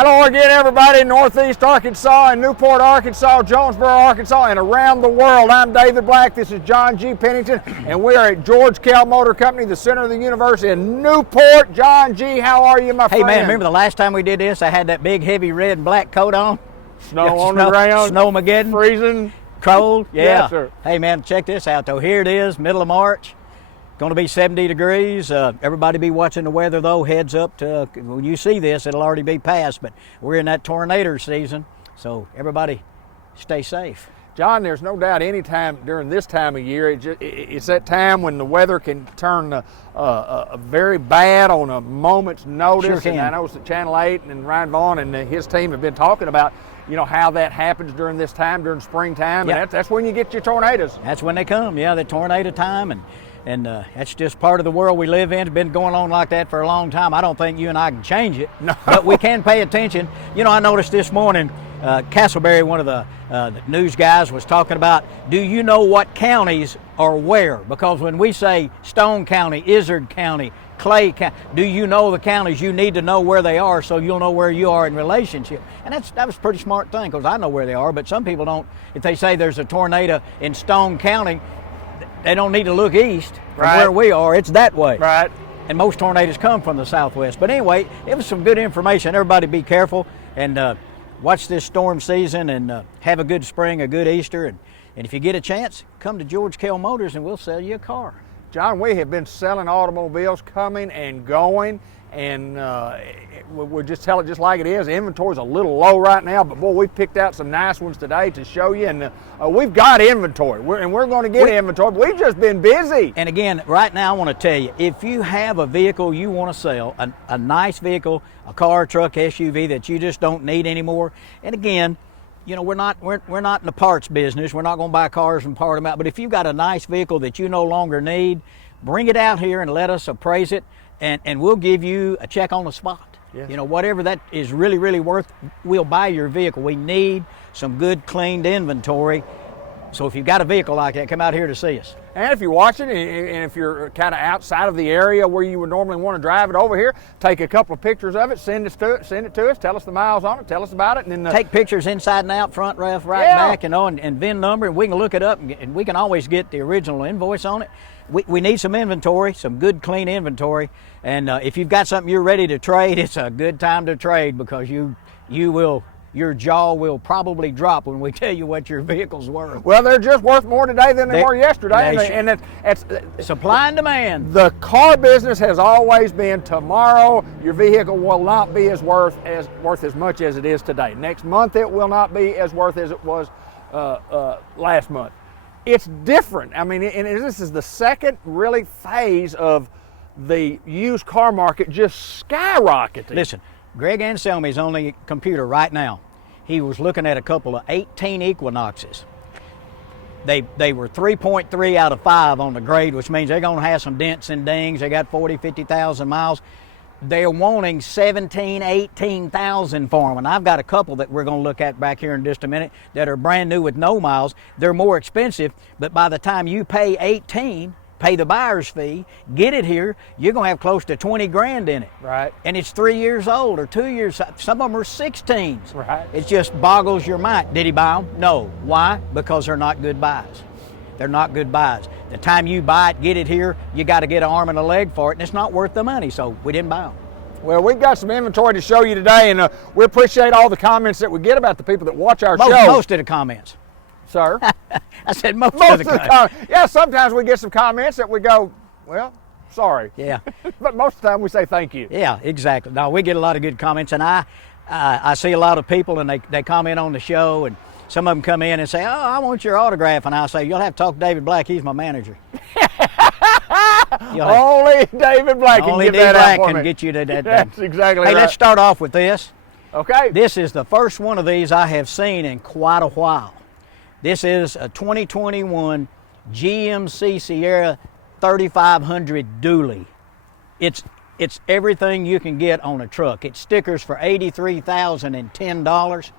Hello again, everybody in Northeast Arkansas and Newport, Arkansas, Jonesboro, Arkansas, and around the world. I'm David Black. This is John G. Pennington, and we are at George Kell Motor Company, the center of the universe in Newport. John G., how are you, my friend? Hey, man, remember the last time we did this? I had that big, heavy red and black coat on. Snow on the ground. Snowmageddon. Freezing. Cold. Yeah. Yes, sir. Hey, man, check this out, though. Here it is, middle of March. Going to be 70 degrees. Everybody be watching the weather, though. Heads up to, when you see this, it'll already be past, but we're in that tornado season, so everybody stay safe. John, there's no doubt any time during this time of year, it's that time when the weather can turn very bad on a moment's notice. Sure can. And I know that Channel 8 and Ryan Vaughn and his team have been talking about, you know, how that happens during this time, during springtime. Yep. And that's when you get your tornadoes. That's when they come, yeah, the tornado time, and that's just part of the world we live in. It's been going on like that for a long time. I don't think you and I can change it, No. But we can pay attention. You know, I noticed this morning, Castleberry, one of the news guys, was talking about, do you know what counties are where? Because when we say Stone County, Izard County, Clay County, do you know the counties? You need to know where they are so you'll know where you are in relationship. And that was a pretty smart thing, because I know where they are, but some people don't. If they say there's a tornado in Stone County, they don't need to look east from Right. where we are. It's that way. Right. And most tornadoes come from the southwest. But anyway, it was some good information. Everybody be careful and watch this storm season, and have a good spring, a good Easter. And if you get a chance, come to George Kell Motors and we'll sell you a car. John, we have been selling automobiles coming and going, and we'll just tell it just like it is. Inventory's a little low right now, but boy, we picked out some nice ones today to show you, and we've got inventory, we're going to get inventory, but we've just been busy. And again, right now I want to tell you, if you have a vehicle you want to sell, a nice vehicle, a car, truck, SUV that you just don't need anymore, and again, you know, we're not in the parts business. We're not going to buy cars and part them out. But if you've got a nice vehicle that you no longer need, bring it out here and let us appraise it, and we'll give you a check on the spot. Yes. You know, whatever that is really, really worth, we'll buy your vehicle. We need some good, cleaned inventory. So if you've got a vehicle like that, come out here to see us. And if you're watching, and if you're kind of outside of the area where you would normally want to drive it over here, take a couple of pictures of it, send it to us, tell us the miles on it, tell us about it, and then take pictures inside and out, front, left, right, back, you know, and VIN number, and we can look it up, and we can always get the original invoice on it. We need some inventory, some good, clean inventory, and if you've got something you're ready to trade, it's a good time to trade, because your jaw will probably drop when we tell you what your vehicle's worth. Well, they're just worth more today than they were yesterday, and it's supply and demand. The car business has always been, tomorrow your vehicle will not be worth as much as it is today. Next month it will not be as worth as it was last month. It's different. I mean, and this is the second really phase of the used car market just skyrocketing. Listen, Greg Anselmi's on the computer right now. He was looking at a couple of 18 Equinoxes. They were 3.3 out of 5 on the grade, which means they're going to have some dents and dings. They got 40, 50,000 miles. They're wanting 17, 18,000 for them. And I've got a couple that we're going to look at back here in just a minute that are brand new with no miles. They're more expensive, but by the time you pay 18, pay the buyer's fee, get it here, you're going to have close to 20 grand in it. Right. And it's 3 years old or 2 years. Some of them are 16s. Right. It just boggles your mind. Did he buy them? No. Why? Because they're not good buys. They're not good buys. The time you buy it, get it here, you got to get an arm and a leg for it, and it's not worth the money, so we didn't buy them. Well, we've got some inventory to show you today, and we appreciate all the comments that we get about the people that watch our show. Most of the comments. Sir? I said most of the comments. Yeah, sometimes we get some comments that we go, well, sorry. Yeah. But most of the time we say thank you. Yeah, exactly. No, we get a lot of good comments, and I see a lot of people, and they comment on the show, and some of them come in and say, oh, I want your autograph, and I'll say, you'll have to talk to David Black. He's my manager. Only David Black can get that out for me. Only David Black can get you to that. That's exactly right. Hey, let's start off with this. Okay. This is the first one of these I have seen in quite a while. This is a 2021 GMC Sierra 3500 dually. It's everything you can get on a truck. It's stickers for $83,010.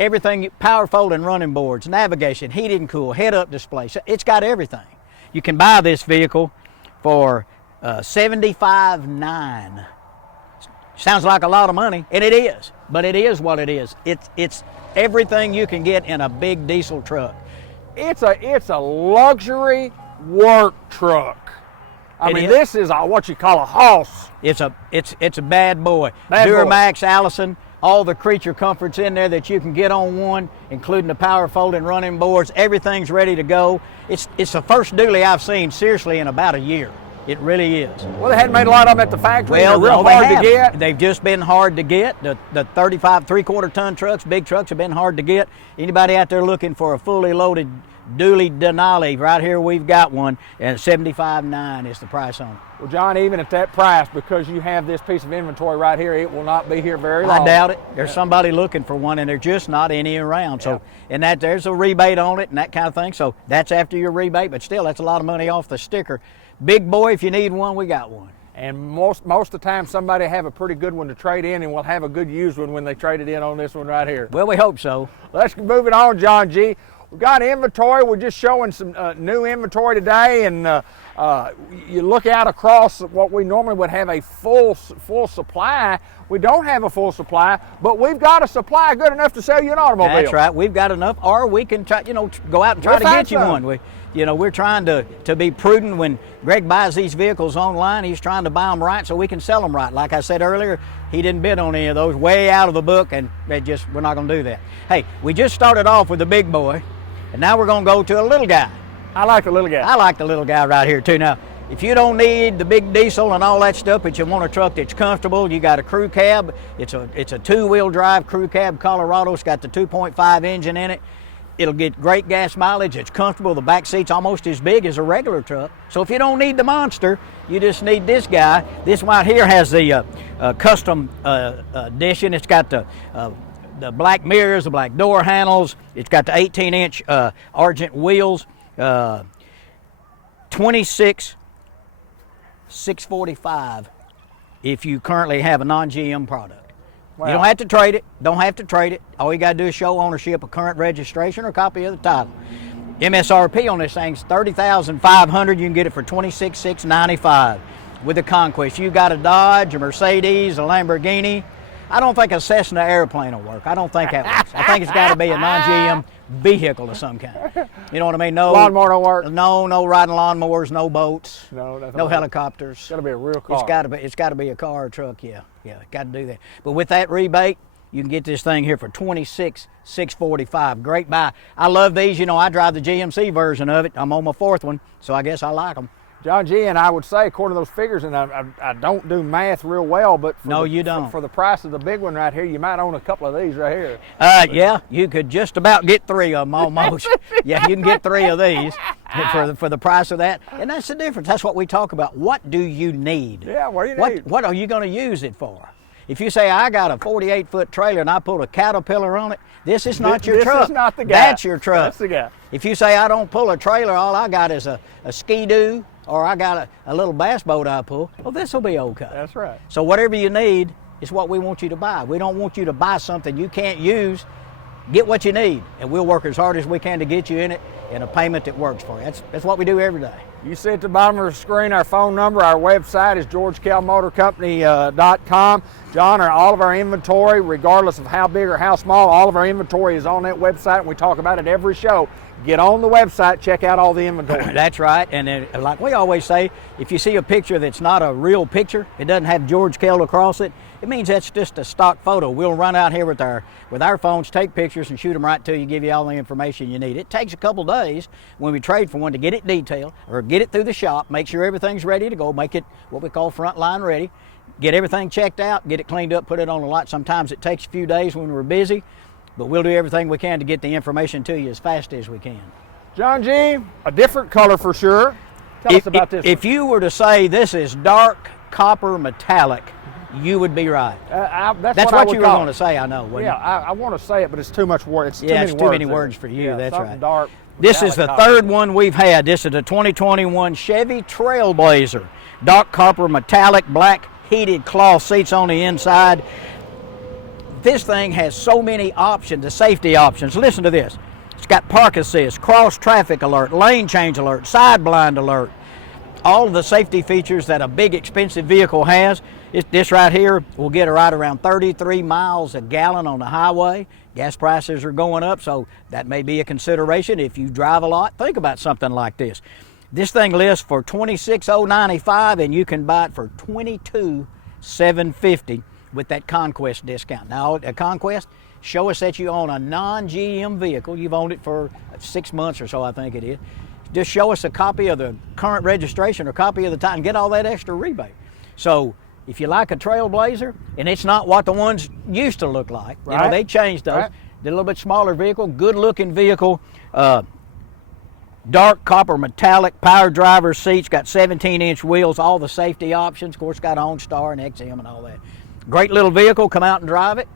Everything, power folding running boards, navigation, heated and cool, head-up display. So it's got everything. You can buy this vehicle for $75,900. Sounds like a lot of money, and it is, but it is what it is. It's everything you can get in a big diesel truck. It's a luxury work truck. I mean, this is what you call a hoss. It's a bad boy. Bad Duramax, Allison, all the creature comforts in there that you can get on one, including the power folding running boards. Everything's ready to go. It's the first dually I've seen seriously in about a year. It really is. Well, they hadn't made a lot of them at the factory. Well, they're real hard to get. They've just been hard to get. The 35 3/4 ton trucks, big trucks, have been hard to get. Anybody out there looking for a fully loaded dually Denali, right here we've got one, and $75,900 is the price on it. Well, John, even at that price, because you have this piece of inventory right here, it will not be here very long. I doubt it. There's somebody looking for one, and there's just not any around. So, and that there's a rebate on it and that kind of thing. So that's after your rebate, but still, that's a lot of money off the sticker. Big boy, if you need one, we got one. And most of the time, somebody have a pretty good one to trade in, and will have a good used one when they trade it in on this one right here. Well, we hope so. Let's move it on, John G. We've got inventory. We're just showing some new inventory today, and you look out across what we normally would have a full supply. We don't have a full supply, but we've got a supply good enough to sell you an automobile. That's right. We've got enough, or we can try, go out and try to get you one. We're trying to be prudent. When Greg buys these vehicles online, he's trying to buy them right so we can sell them right. Like I said earlier, he didn't bid on any of those, way out of the book, and we're not going to do that. Hey, we just started off with the big boy, and now we're going to go to a little guy. I like the little guy. I like the little guy right here too. Now, if you don't need the big diesel and all that stuff, but you want a truck that's comfortable, you got a crew cab. It's a two-wheel drive crew cab Colorado. It's got the 2.5 engine in it. It'll get great gas mileage. It's comfortable. The back seat's almost as big as a regular truck. So if you don't need the monster, you just need this guy. This one here has the custom edition. It's got the black mirrors, the black door handles. It's got the 18-inch Argent wheels. 26,645 if you currently have a non-GM product. Wow. You don't have to trade it. All you got to do is show ownership, a current registration, or a copy of the title. MSRP on this thing's $30,500. You can get it for $26,695 with the Conquest. You got a Dodge, a Mercedes, a Lamborghini. I don't think a Cessna airplane will work. I don't think that works. I think it's got to be a non-GM vehicle of some kind. You know what I mean? No lawnmower don't work. No riding lawnmowers, no boats, no helicopters. It's got to be a real car. It's got to be a car or truck. Yeah, got to do that. But with that rebate, you can get this thing here for $26,645. Great buy. I love these. I drive the GMC version of it. I'm on my fourth one, so I guess I like them. John G, and I would say, according to those figures, and I don't do math real well, but you don't. For the price of the big one right here, you might own a couple of these right here. Yeah, you could just about get three of them almost. Yeah, you can get three of these for the price of that. And that's the difference. That's what we talk about. What do you need? Yeah, what do you need? What are you going to use it for? If you say, I got a 48-foot trailer and I put a Caterpillar on it, this is not your truck. This is not the guy. That's your truck. That's the guy. If you say, I don't pull a trailer, all I got is a Ski-Doo, or I got a little bass boat I pull, well, this will be okay. That's right. So whatever you need is what we want you to buy. We don't want you to buy something you can't use. Get what you need, and we'll work as hard as we can to get you in it in a payment that works for you. That's what we do every day. You see at the bottom of the screen our phone number. Our website is GeorgeKellMotorCompany.com. John, all of our inventory, regardless of how big or how small, all of our inventory is on that website, and we talk about it every show. Get on the website, check out all the inventory. That's right, and then, like we always say, if you see a picture that's not a real picture, it doesn't have George Kell across it, it means that's just a stock photo. We'll run out here with our phones, take pictures, and shoot them right to you, give you all the information you need. It takes a couple days when we trade for one to get it detailed, or get it through the shop, make sure everything's ready to go, make it what we call front line ready, get everything checked out, get it cleaned up, put it on the lot. Sometimes it takes a few days when we're busy, but we'll do everything we can to get the information to you as fast as we can. John G, a different color for sure. Tell us about this. If you were to say this is dark copper metallic, you would be right. That's what you were going to say, I know. Yeah, I want to say it, but it's too much word. It's too many words for you. That's right. Dark. This is the third one we've had. This is a 2021 Chevy Trailblazer. Dark copper metallic, black heated cloth seats on the inside. This thing has so many options, the safety options. Listen to this. It's got park assist, cross traffic alert, lane change alert, side blind alert. all of the safety features that a big expensive vehicle has. This right here will get right around 33 miles a gallon on the highway. Gas prices are going up, so that may be a consideration. If you drive a lot, think about something like this. This thing lists for $26,095, and you can buy it for $22,750 with that Conquest discount. Now, a Conquest, show us that you own a non-GM vehicle. You've owned it for 6 months or so, I think it is. Just show us a copy of the current registration or copy of the title and get all that extra rebate. So if you like a Trailblazer, and it's not what the ones used to look like, you know, they changed those. Right. Did a little bit smaller vehicle, good looking vehicle, dark copper metallic, power driver seats, got 17-inch wheels, all the safety options. Of course, got OnStar and XM and all that. Great little vehicle, come out and drive it.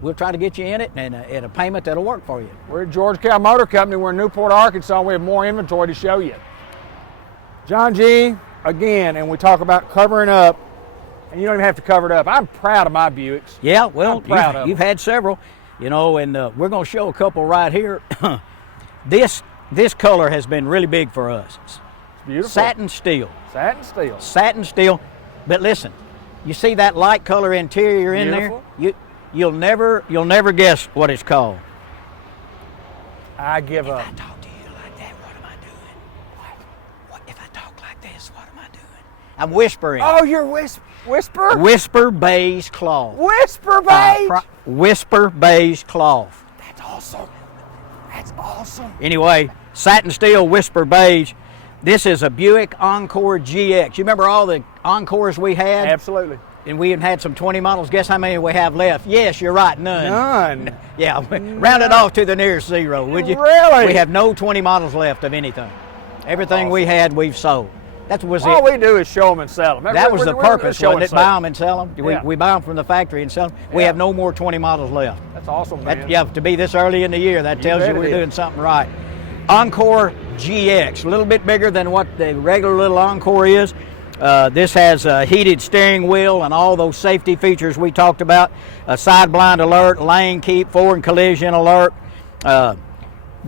We'll try to get you in it and at a payment that'll work for you. We're at George Kell Motor Company. We're in Newport, Arkansas, and we have more inventory to show you. John G, again, and we talk about covering up, and you don't even have to cover it up. I'm proud of my Buicks. Yeah, well, I'm you've had several, you know, and we're going to show a couple right here. This color has been really big for us. It's beautiful. Satin steel. Satin steel. Satin steel. But listen, you see that light color interior in Beautiful. there? You'll never guess what it's called. I give up. If I talk to you like that, what am I doing? What if I talk like this? What am I doing? I'm whispering. Oh, you're whisper? Whisper beige cloth. Whisper beige? Whisper beige cloth. That's awesome. That's awesome. Anyway, satin steel, whisper beige. This is a Buick Encore GX. You remember all the Encores we had? Absolutely. And we had some 20 models. Guess how many we have left? Yes, you're right, none. None. Yeah, round it off to the nearest zero, would you? Really? We have no 20 models left of anything. Everything we had, we've sold. That was All it. we do is show them and sell them. That was the purpose, wasn't it? Buy them and sell them. Yeah. We buy them from the factory and sell them. We have no more 20 models left. That's awesome, man. Yeah, to be this early in the year, that tells you bet we're it is. doing something right. Encore GX, a little bit bigger than what the regular little Encore is. This has a heated steering wheel and all those safety features we talked about. A side blind alert, lane keep, forward collision alert.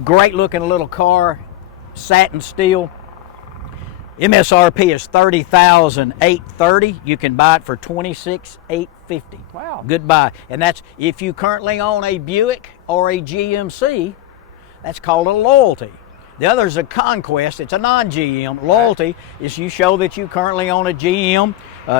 Great looking little car, satin steel. MSRP is $30,830. You can buy it for $26,850. Wow. Good buy. And that's if you currently own a Buick or a GMC, that's called a loyalty. The other is a Conquest. It's a non-GM. Loyalty is you show that you currently own a GM,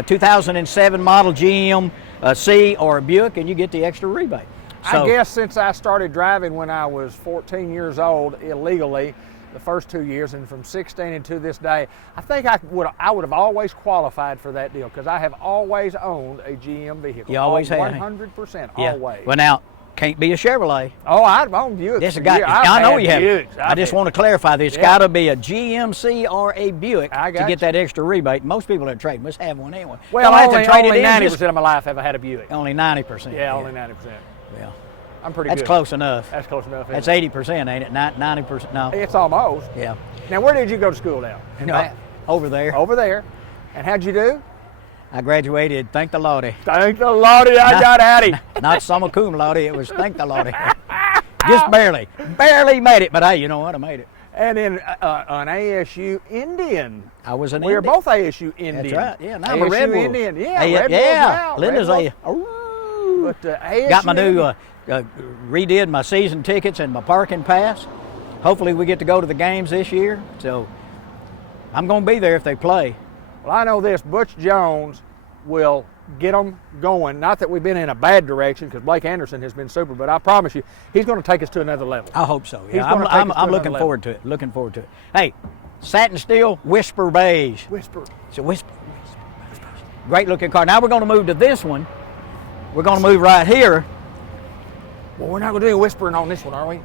2007 model GM C or a Buick, and you get the extra rebate. So, I guess since I started driving when I was 14 years old illegally, the first 2 years, and from 16 and to this day, I think I would have always qualified for that deal because I have always owned a GM vehicle. You always have. 100%, yeah. always. Well, now, can't be a Chevrolet. Oh, I've owned Buicks. This for got, years. I know you have. Buicks. I just want to clarify this. It's got to be a GMC or a Buick to get that extra rebate. Most people that trade must have one anyway. Well, Don't have to trade only it in, 90% of my life have I had a Buick. Only 90%. Yeah, only 90%. Yeah. I'm pretty That's good. close enough. That's close enough. That's 80%, ain't it? 90%? No. It's almost. Yeah. Now, where did you go to school now? Over there. Over there. And how'd you do? I graduated, thank the Lordy. Thank the Lordy, I got at it. Not summa cum laude, it was thank the Lordy. Just barely. Barely made it, but hey, you know what? I made it. And then an ASU Indian. I was an We were Indian. both ASU Indian. That's right, yeah. And I'm ASU a Red Wolf. Indian. Yeah, Hey, Red yeah. Wolf. Linda's Red a... Wolf. But ASU Got my new, Indian. redid my season tickets and my parking pass. Hopefully we get to go to the games this year. So I'm going to be there if they play. Well, I know this. Butch Jones will get them going. Not that we've been in a bad direction because Blake Anderson has been super, but I promise you, he's going to take us to another level. I hope so. He's Yeah, gonna take us to I'm another looking level. forward to it. Looking forward to it. Hey, satin steel, whisper beige. Whisper. It's a whisper. Great looking car. Now we're going to move to this one. We're going to move right here, Well, we're not going to do any whispering on this one, are we?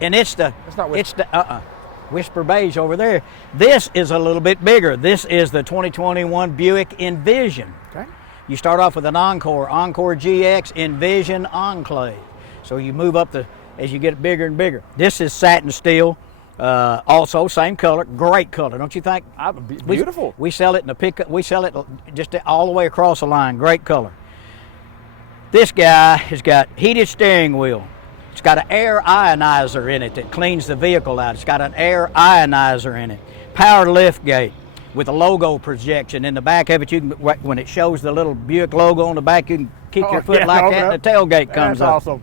and it's the It's not whisper beige over there. This is a little bit bigger. This is the 2021 Buick Envision. Okay. You start off with an Encore GX Envision Enclave. So you move up as you get bigger and bigger. This is satin steel, also same color, great color, don't you think? Beautiful. We sell it in the pickup. We sell it just all the way across the line. Great color. This guy has got heated steering wheel. It's got an air ionizer in it that cleans the vehicle out. It's got an air ionizer in it. Power lift gate. with a logo projection in the back of it. You can, when it shows the little Buick logo on the back, you can kick your foot like that, and the tailgate comes up. That's awesome.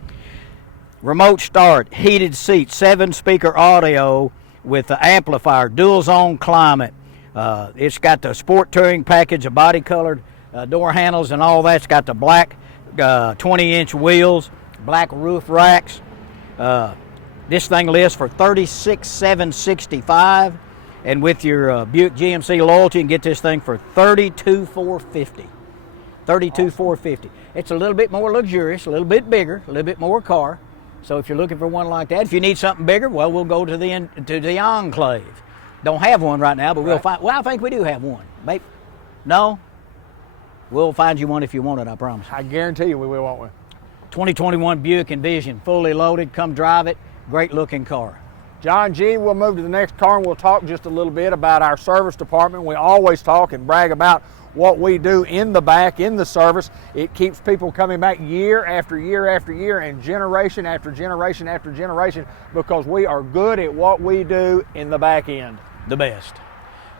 Remote start, heated seats, 7-speaker audio with the amplifier, dual zone climate. It's got the sport touring package, the body colored door handles and all that. It's got the black 20-inch wheels, black roof racks. This thing lists for $36,765, and with your Buick GMC loyalty, you can get this thing for $32,450. $32,450. It's a little bit more luxurious, a little bit bigger, a little bit more car. So if you're looking for one like that, if you need something bigger, well, we'll go to the Enclave. Don't have one right now, but we'll find. Well, I think we do have one. Maybe. No. We'll find you one if you want it. I promise. I guarantee you we will, won't we? 2021 Buick Envision, fully loaded. Come drive it. Great looking car. John G., we'll move to the next car and we'll talk just a little bit about our service department. We always talk and brag about what we do in the back, in the service. It keeps people coming back year after year after year and generation after generation after generation because we are good at what we do in the back end. The best.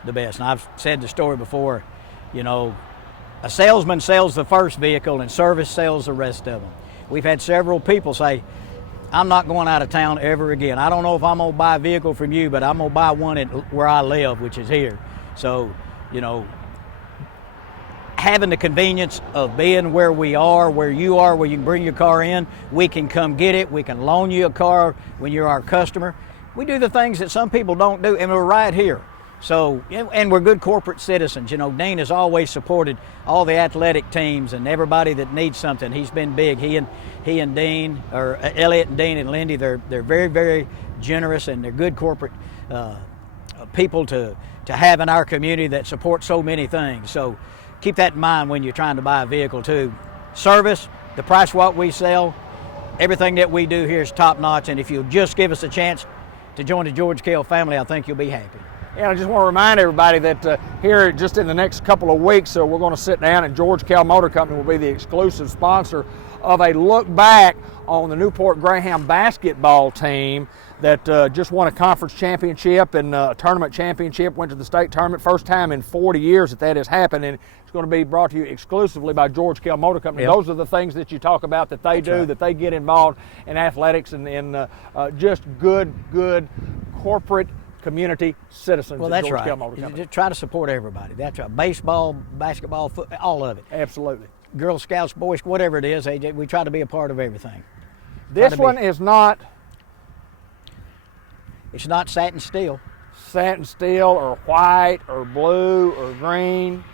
The best. And I've said the story before, you know, a salesman sells the first vehicle and service sells the rest of them. We've had several people say, I'm not going out of town ever again. I don't know if I'm going to buy a vehicle from you, but I'm going to buy one at where I live, which is here. So, you know, having the convenience of being where we are, where you are, where you can bring your car in, we can come get it, we can loan you a car when you're our customer. We do the things that some people don't do, and we're right here. So, and we're good corporate citizens. You know, Dean has always supported all the athletic teams and everybody that needs something. He's been big. He and Dean, or Elliot and Dean and Lindy, they're very, very generous, and they're good corporate people to have in our community that support so many things. So keep that in mind when you're trying to buy a vehicle too. Service, the price what we sell, everything that we do here is top notch, and if you'll just give us a chance to join the George Kell family, I think you'll be happy. And I just want to remind everybody that here just in the next couple of weeks, we're going to sit down and George Kell Motor Company will be the exclusive sponsor of a look back on the Newport Greyhound basketball team that just won a conference championship and a tournament championship, went to the state tournament. First time in 40 years that has happened, and it's going to be brought to you exclusively by George Kell Motor Company. Yep. Those are the things that you talk about that they do, that they get involved in athletics and just good corporate community citizens. Well, that's right. Just try to support everybody. That's right. Baseball, basketball, football, all of it. Absolutely. Girl Scouts, Boy Scouts, whatever it is, we try to be a part of everything. This one is not. It's not satin steel. Satin steel or white or blue or green.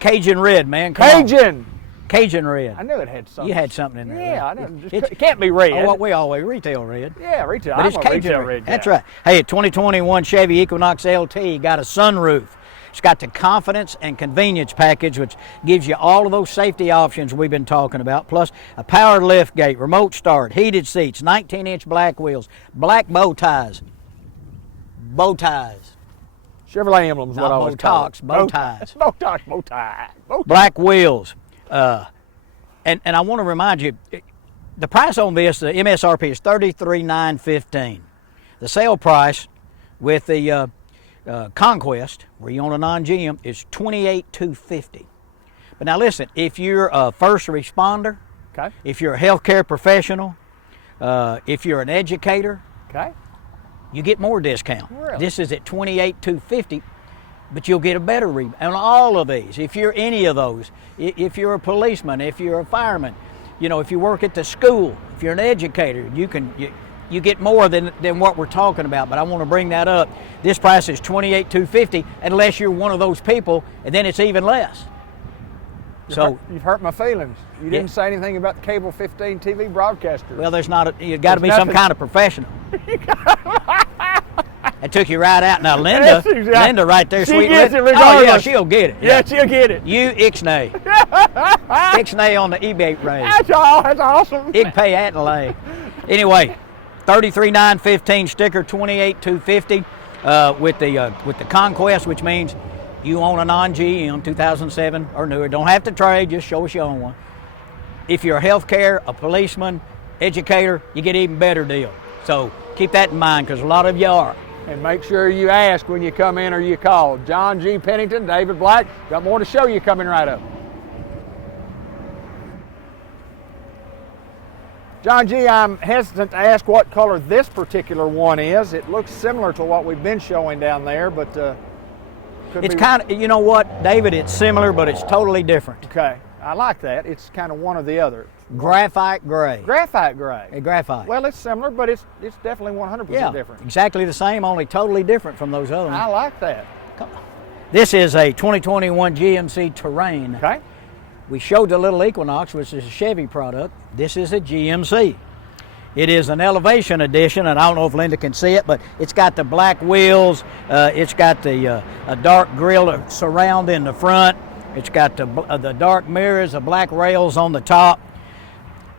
Cajun red, man. Cajun. Cajun red. I knew it had something. You had something in there. Yeah, I know. It can't be red. Oh, what we always retail red. Yeah, retail. But it's Cajun red. That's right. Hey, 2021 Chevy Equinox LT got a sunroof. It's got the confidence and convenience package, which gives you all of those safety options we've been talking about, plus a power lift gate, remote start, heated seats, 19-inch black wheels, black bow ties. Bow ties. Chevrolet emblems, what I always call it. Bow ties. Bow tie. Black wheels. And I want to remind you, the price on this, the MSRP is $33,915. The sale price with the Conquest, where you own a non-GM, is $28,250. But now listen, if you're a first responder, okay, if you're a healthcare professional, if you're an educator, okay, you get more discount. Really? This is at $28,250, but you'll get a better rebate on all of these. If you're any of those, if you're a policeman, if you're a fireman, you know, if you work at the school, if you're an educator, you get more than what we're talking about. But I want to bring that up. This price is $28,250 unless you're one of those people, and then it's even less. You've hurt my feelings. You didn't say anything about the Cable 15 TV broadcaster. Well, there's not. You've got to be some kind of professional. It took you right out. Now, Linda, Linda right there, sweet Linda. Oh, yeah, she'll get it. Yeah, she'll get it. You ixnay. Ixnay on the eBay raise. That's awesome. Ig pay at lay. Anyway, $33,915 sticker, $28,250 with the Conquest, which means you own a non-GM 2007 or newer. Don't have to trade, just show us you own one. If you're a healthcare, a policeman, educator, you get an even better deal. So keep that in mind, because a lot of you are. And make sure you ask when you come in or you call. John G. Pennington, David Black, got more to show you coming right up. John G., I'm hesitant to ask what color this particular one is. It looks similar to what we've been showing down there, but it's kind of, you know what, David, it's similar, but it's totally different. Okay, I like that. It's kind of one or the other. Graphite gray. Graphite gray. Graphite. Well, it's similar, but it's definitely 100% different. Exactly the same, only totally different from those other ones. I like that. This is a 2021 GMC Terrain. Okay. We showed the little Equinox, which is a Chevy product. This is a GMC. It is an Elevation edition, and I don't know if Linda can see it, but it's got the black wheels. It's got the a dark grille surround in the front. It's got the dark mirrors, the black rails on the top.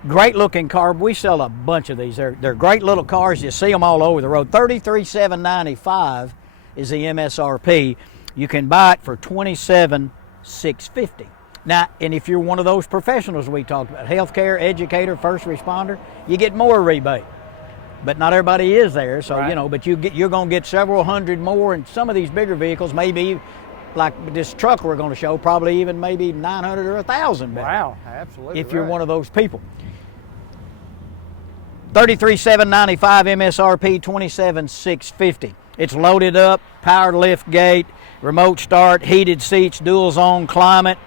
Great looking car. We sell a bunch of these. They're great little cars. You see them all over the road. $33,795 is the MSRP. You can buy it for $27,650. Now, and if you're one of those professionals we talked about, healthcare, educator, first responder, you get more rebate. But not everybody is there, so right. You know. But you're going to get several hundred more, and some of these bigger vehicles, maybe like this truck we're going to show, probably even maybe 900 or 1,000 better. Wow, absolutely. If you're one of those people. $33,795 MSRP, $27,650. It's loaded up, powered lift gate, remote start, heated seats, dual zone climate.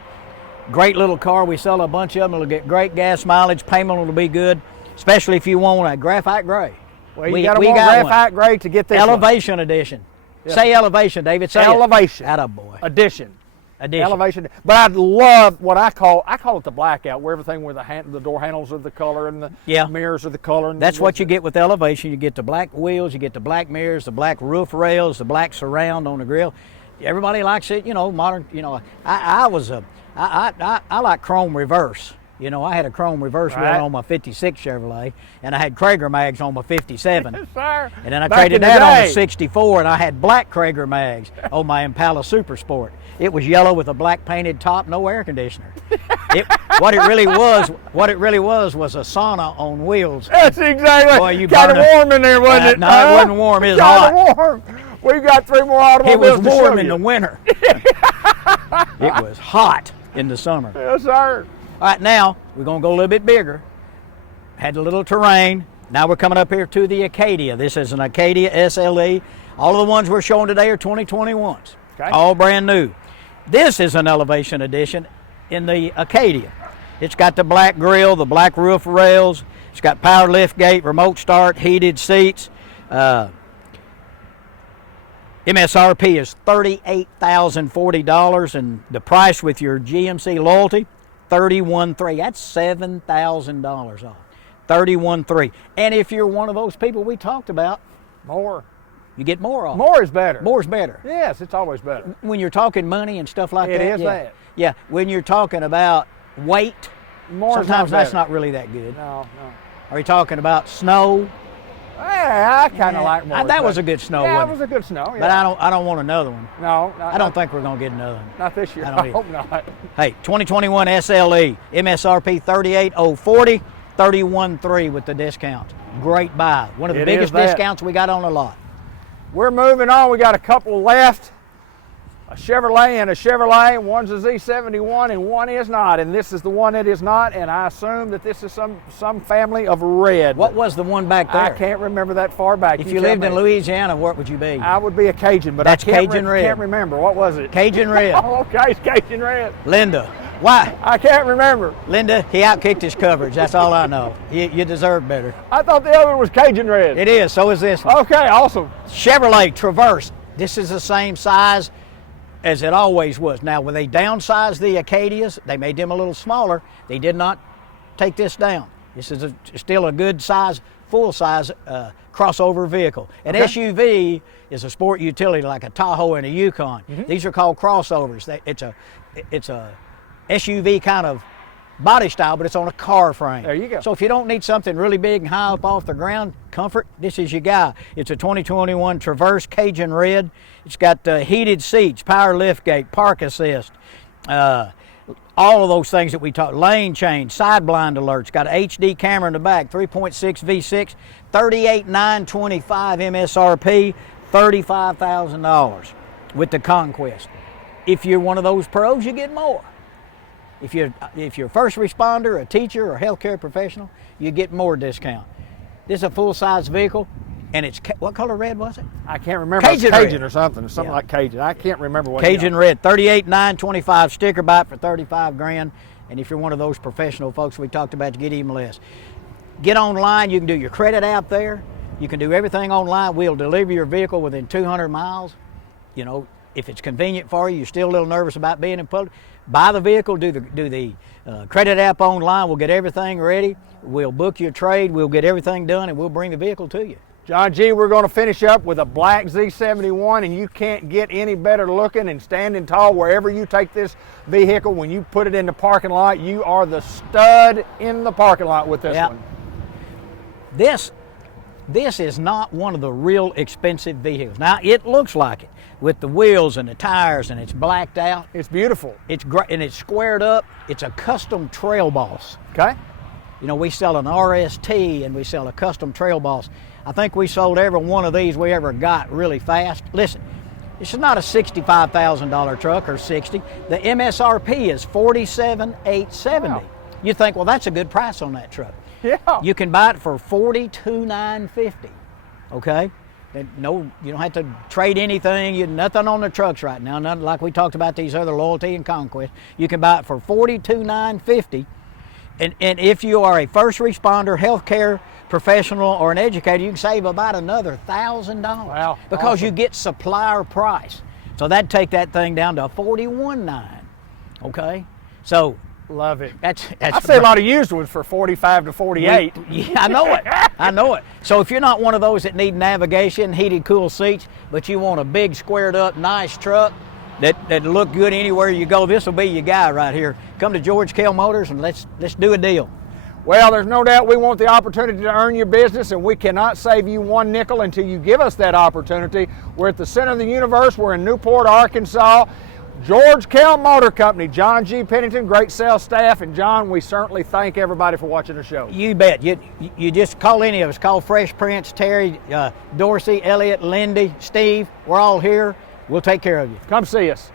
Great little car. We sell a bunch of them. It'll get great gas mileage. Payment will be good, especially if you want a graphite gray. Well, you got graphite gray to get this Elevation edition. Yes. Say Elevation, David. Say Elevation. Attaboy. Edition. Elevation. But I love what I call it the blackout, where everything with the door handles are the color and the mirrors are the color. And that's what you get with Elevation. You get the black wheels, you get the black mirrors, the black roof rails, the black surround on the grill. Everybody likes it, you know, modern. You know, I like chrome reverse. You know, I had a chrome reverse wheel on my 56 Chevrolet, and I had Krager mags on my 57. Yes, sir. And then I traded that on the 64, and I had black Krager mags on my Impala Super Sport. It was yellow with a black painted top, no air conditioner. What it really was a sauna on wheels. That's exactly. Boy, you kind of warm in there, wasn't it? No, it wasn't warm. It was hot. Warm. We've got 3 more automobiles. It was warm in the winter. It was hot in the summer. Yes, sir. All right, now we're going to go a little bit bigger. Had a little Terrain. Now we're coming up here to the Acadia. This is an Acadia SLE. All of the ones we're showing today are 2021s. Okay. All brand new. This is an Elevation edition in the Acadia. It's got the black grille, the black roof rails. It's got power lift gate, remote start, heated seats. MSRP is $38,040, and the price with your GMC loyalty, $31,300. That's $7,000 off. $31,300. And if you're one of those people we talked about, more. You get more off. More is better. More is better. Yes, it's always better. When you're talking money and stuff like that. It is that. Yeah. When you're talking about weight, sometimes that's not really that good. No. Are you talking about snow? Yeah, I kind of like more. That was a good snow. Yeah, wasn't it was a good snow. Yeah. But I don't want another one. No, I don't think we're gonna get another one. Not this year. I hope not. Hey, 2021 SLE, MSRP $38,040, $31,300 with the discounts. Great buy. One of the biggest discounts we got on the lot. We're moving on. We got a couple left. A Chevrolet and a Chevrolet. One's a Z71 and one is not. And this is the one that is not. And I assume that this is some family of red. What was the one back there? I can't remember that far back. If you lived in Louisiana, what would you be? I would be a Cajun, but that's I can't Cajun red. Can't remember. What was it? Cajun red. Oh, okay, it's Cajun red. Linda, why? I can't remember. Linda, he outkicked his coverage. That's all I know. You deserve better. I thought the other one was Cajun red. It is. So is this one. Okay, awesome. Chevrolet Traverse. This is the same size as it always was. Now, when they downsized the Acadias, they made them a little smaller. They did not take this down. This is still a good size, full size crossover vehicle. An SUV is a sport utility like a Tahoe and a Yukon. These are called crossovers. It's a SUV kind of body style, but it's on a car frame. There you go. So if you don't need something really big and high up off the ground, comfort, this is your guy. It's a 2021 Traverse Cajun Red. It's got heated seats, power lift gate, park assist, all of those things that we talked, lane change, side blind alerts, got an HD camera in the back, 3.6 V6, $38,925 MSRP, $35,000 with the Conquest. If you're one of those pros, you get more. If you're a first responder, a teacher, or healthcare professional, you get more discount. This is a full-size vehicle, and it's, what color red was it? I can't remember. Cajun Cajun red. or something. Something Yeah. like Cajun. I can't remember what. Cajun red, 38,925 sticker bite for 35 grand. And if you're one of those professional folks we talked about, you get even less. Get online. You can do your credit app there. You can do everything online. We'll deliver your vehicle within 200 miles. You know, if it's convenient for you, you're still a little nervous about being in public, buy the vehicle, do the credit app online. We'll get everything ready. We'll book your trade. We'll get everything done, and we'll bring the vehicle to you. John G., we're going to finish up with a black Z71, and you can't get any better looking and standing tall wherever you take this vehicle. When you put it in the parking lot, you are the stud in the parking lot with this Yep. one. This is not one of the real expensive vehicles. Now, it looks like it with the wheels and the tires, and it's blacked out. It's beautiful. It's great, and it's squared up. It's a custom Trail Boss. Okay. You know, we sell an RST and we sell a custom Trail Boss. I think we sold every one of these we ever got really fast. Listen, this is not a $65,000 truck or 60. The MSRP is $47,870. Wow. You think, well, that's a good price on that truck. Yeah. You can buy it for $42,950. Okay? And no, you don't have to trade anything. Nothing on the trucks right now. Nothing like we talked about these other Loyalty and Conquest. You can buy it for $42,950. And if you are a first responder, healthcare professional, or an educator, you can save about another $1,000. Wow, Because awesome. you get supplier price. So that'd take that thing down to $41,900. Okay? So Love it. that's I see a lot of used ones for 45 to 48. Yeah, I know it. I know it. So if you're not one of those that need navigation, heated, cool seats, but you want a big, squared up, nice truck that look good anywhere you go, this will be your guy right here. Come to George Kell Motors and let's do a deal. Well, there's no doubt we want the opportunity to earn your business, and we cannot save you one nickel until you give us that opportunity. We're at the center of the universe. We're in Newport, Arkansas. George Kell Motor Company, John G. Pennington, great sales staff. And John, we certainly thank everybody for watching the show. You bet. You just call any of us. Call Fresh Prince, Terry, Dorsey, Elliot, Lindy, Steve. We're all here. We'll take care of you. Come see us.